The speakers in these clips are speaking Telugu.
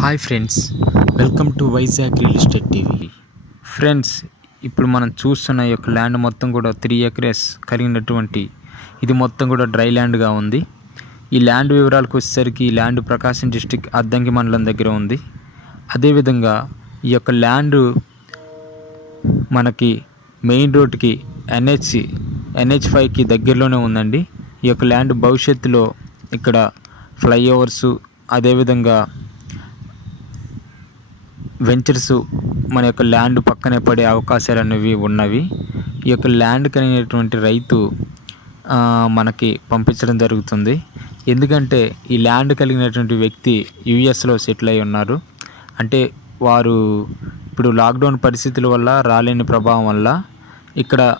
Hi friends welcome to Vizag real estate TV friends ఇప్పుడు మనం చూస్తున్న ఈ యొక్క ల్యాండ్ మొత్తం కూడా త్రీ ఎకరేస్ కలిగినటువంటి ఇది మొత్తం కూడా డ్రై ల్యాండ్గా ఉంది. ఈ ల్యాండ్ వివరాలకు వచ్చేసరికి ఈ ల్యాండ్ ప్రకాశం డిస్టిక్ అద్దంకి మండలం దగ్గర ఉంది. అదేవిధంగా ఈ యొక్క ల్యాండ్ మనకి మెయిన్ రోడ్కి ఎన్హెచ్ ఎన్హెచ్ ఫైవ్కి దగ్గరలోనే ఉందండి. ఈ యొక్క ల్యాండ్ భవిష్యత్తులో ఇక్కడ ఫ్లైఓవర్సు అదేవిధంగా వెంచర్స్ మన యొక్క ల్యాండ్ పక్కనే పడే అవకాశాలు అనేవి ఉన్నవి. ఈ యొక్క ల్యాండ్ కలిగినటువంటి రైతు మనకి పంపించడం జరుగుతుంది. ఎందుకంటే ఈ ల్యాండ్ కలిగినటువంటి వ్యక్తి యుఎస్లో సెటిల్ అయి ఉన్నారు. అంటే వారు ఇప్పుడు లాక్డౌన్ పరిస్థితుల వల్ల రాలేని ప్రభావం వల్ల ఇక్కడ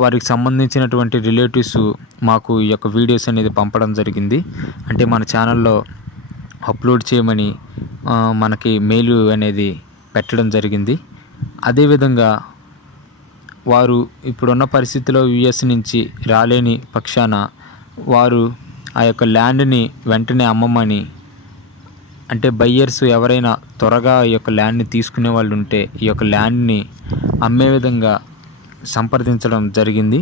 వారికి సంబంధించినటువంటి రిలేటివ్స్ మాకు ఈ యొక్క వీడియోస్ అనేది పంపడం జరిగింది. అంటే మన ఛానల్లో అప్లోడ్ చేయమని మనకి మెయిల్ అనేది పెట్టడం జరిగింది. అదేవిధంగా వారు ఇప్పుడున్న పరిస్థితిలో యుఎస్ నుంచి రాలేని పక్షాన వారు ఆ యొక్క ల్యాండ్ని వెంటనే అమ్మమని అంటే బయ్యర్స్ ఎవరైనా త్వరగా ఈ యొక్క ల్యాండ్ని తీసుకునే వాళ్ళు ఉంటే ఈ యొక్క ల్యాండ్ని అమ్మే విధంగా సంప్రదించడం జరిగింది.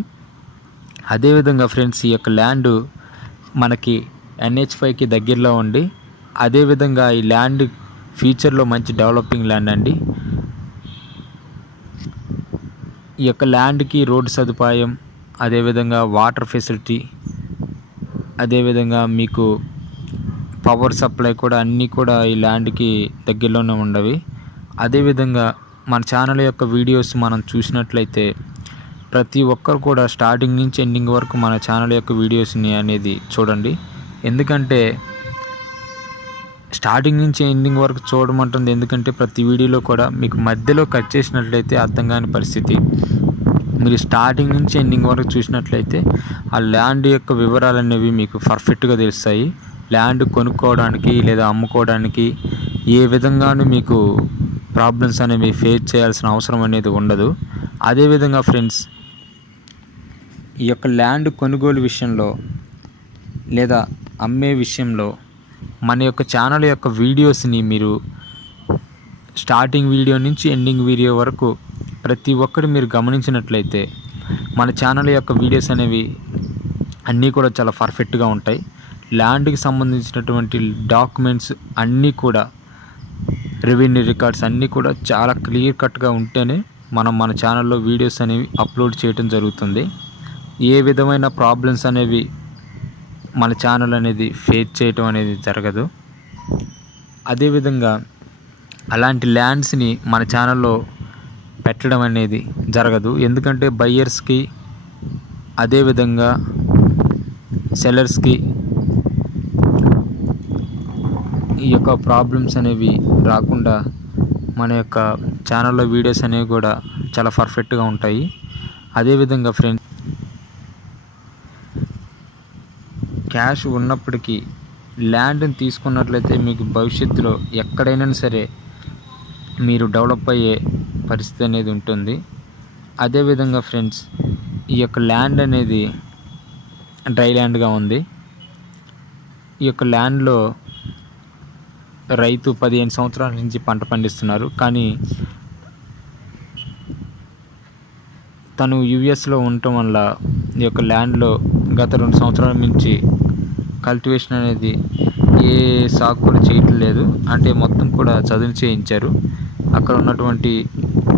అదేవిధంగా ఫ్రెండ్స్ ఈ యొక్క ల్యాండ్ మనకి ఎన్హెచ్ ఫైవ్కి దగ్గరలో ఉండి అదేవిధంగా ఈ ల్యాండ్ ఫ్యూచర్లో మంచి డెవలపింగ్ ల్యాండ్ అండి. ఈ యొక్క ల్యాండ్కి రోడ్డు సదుపాయం అదేవిధంగా వాటర్ ఫెసిలిటీ అదేవిధంగా మీకు పవర్ సప్లై కూడా అన్నీ కూడా ఈ ల్యాండ్కి దగ్గరలోనే ఉండవి. అదేవిధంగా మన ఛానల్ యొక్క వీడియోస్ మనం చూసినట్లయితే ప్రతి ఒక్కరు కూడా స్టార్టింగ్ నుంచి ఎండింగ్ వరకు మన ఛానల్ యొక్క వీడియోస్ని అనేది చూడండి. ఎందుకంటే స్టార్టింగ్ నుంచి ఎండింగ్ వరకు చూడమంటుంది. ఎందుకంటే ప్రతి వీడియోలో కూడా మీకు మధ్యలో కట్ చేసినట్లయితే అర్థం కాని పరిస్థితి. మీరు స్టార్టింగ్ నుంచి ఎండింగ్ వరకు చూసినట్లయితే ఆ ల్యాండ్ యొక్క వివరాలు అనేవి మీకు పర్ఫెక్ట్గా తెలుస్తాయి. ల్యాండ్ కొనుక్కోవడానికి లేదా అమ్ముకోవడానికి ఏ విధంగానూ మీకు ప్రాబ్లమ్స్ అనేవి ఫేస్ చేయాల్సిన అవసరం అనేది ఉండదు. అదేవిధంగా ఫ్రెండ్స్ ఈ యొక్క ల్యాండ్ కొనుగోలు విషయంలో లేదా అమ్మే విషయంలో మన యొక్క ఛానల్ యొక్క వీడియోస్ని మీరు స్టార్టింగ్ వీడియో నుంచి ఎండింగ్ వీడియో వరకు ప్రతి ఒక్కరు మీరు గమనించినట్లయితే మన ఛానల్ యొక్క వీడియోస్ అనేవి అన్నీ కూడా చాలా పర్ఫెక్ట్గా ఉంటాయి. ల్యాండ్కి సంబంధించినటువంటి డాక్యుమెంట్స్ అన్నీ కూడా రెవెన్యూ రికార్డ్స్ అన్నీ కూడా చాలా క్లియర్ కట్గా ఉంటేనే మనం మన ఛానల్లో వీడియోస్ అనేవి అప్లోడ్ చేయడం జరుగుతుంది. ఏ విధమైన ప్రాబ్లమ్స్ అనేవి మన ఛానల్ అనేది ఫేస్ చేయటం అనేది జరగదు. అదేవిధంగా అలాంటి ల్యాండ్స్ని మన ఛానల్లో పెట్టడం అనేది జరగదు. ఎందుకంటే బయ్యర్స్కి అదేవిధంగా సెల్లర్స్కి ఈ యొక్క ప్రాబ్లమ్స్ అనేవి రాకుండా మన యొక్క ఛానల్లో వీడియోస్ అనేవి కూడా చాలా పర్ఫెక్ట్గా ఉంటాయి. అదేవిధంగా ఫ్రెండ్స్ క్యాష్ ఉన్నప్పటికీ ల్యాండ్ని తీసుకున్నట్లయితే మీకు భవిష్యత్తులో ఎక్కడైనా సరే మీరు డెవలప్ అయ్యే పరిస్థితి అనేది ఉంటుంది. అదేవిధంగా ఫ్రెండ్స్ ఈ యొక్క ల్యాండ్ అనేది డ్రై ల్యాండ్గా ఉంది. ఈ యొక్క ల్యాండ్లో రైతు పదిహేను సంవత్సరాల నుంచి పంట పండిస్తున్నారు. కానీ తను యుఎస్లో ఉండటం వల్ల ఈ యొక్క ల్యాండ్లో గత రెండు సంవత్సరాల నుంచి కల్టివేషన్ అనేది ఏ సాగు కూడా చేయటం లేదు అంటే మొత్తం కూడా చదును చేయించారు. అక్కడ ఉన్నటువంటి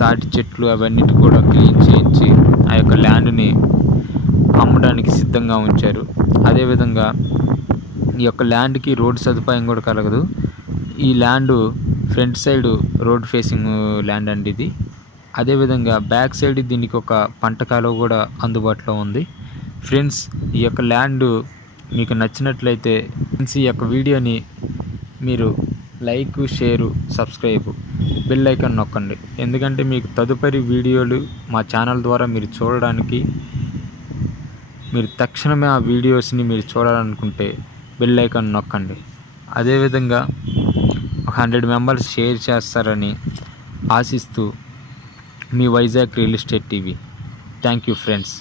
తాటి చెట్లు అవన్నిటి కూడా క్లీన్ చేయించి ఆ యొక్క ల్యాండ్ని అమ్మడానికి సిద్ధంగా ఉంచారు. అదేవిధంగా ఈ యొక్క ల్యాండ్కి రోడ్ సదుపాయం కూడా కలగదు. ఈ land front side road facing land అండి ఇది. అదేవిధంగా బ్యాక్ సైడ్ దీనికి ఒక పంట కాలువ కూడా అందుబాటులో ఉంది. ఫ్రెండ్స్ ఈ యొక్క ల్యాండ్ మీకు నచ్చినట్లయితే ఫ్రెండ్స్ ఈ యొక్క వీడియోని మీరు like share subscribe bell icon నొక్కండి. ఎందుకంటే మీకు తదుపరి వీడియోలు మా ఛానల్ ద్వారా మీరు చూడడానికి మీరు తక్షణమే ఆ వీడియోస్ని మీరు చూడాలనుకుంటే బెల్ ఐకాన్ నొక్కండి. అదేవిధంగా ఒక హండ్రెడ్ మెంబర్స్ షేర్ చేస్తారని ఆశిస్తూ మీ Vizag real estate TV. Thank you friends.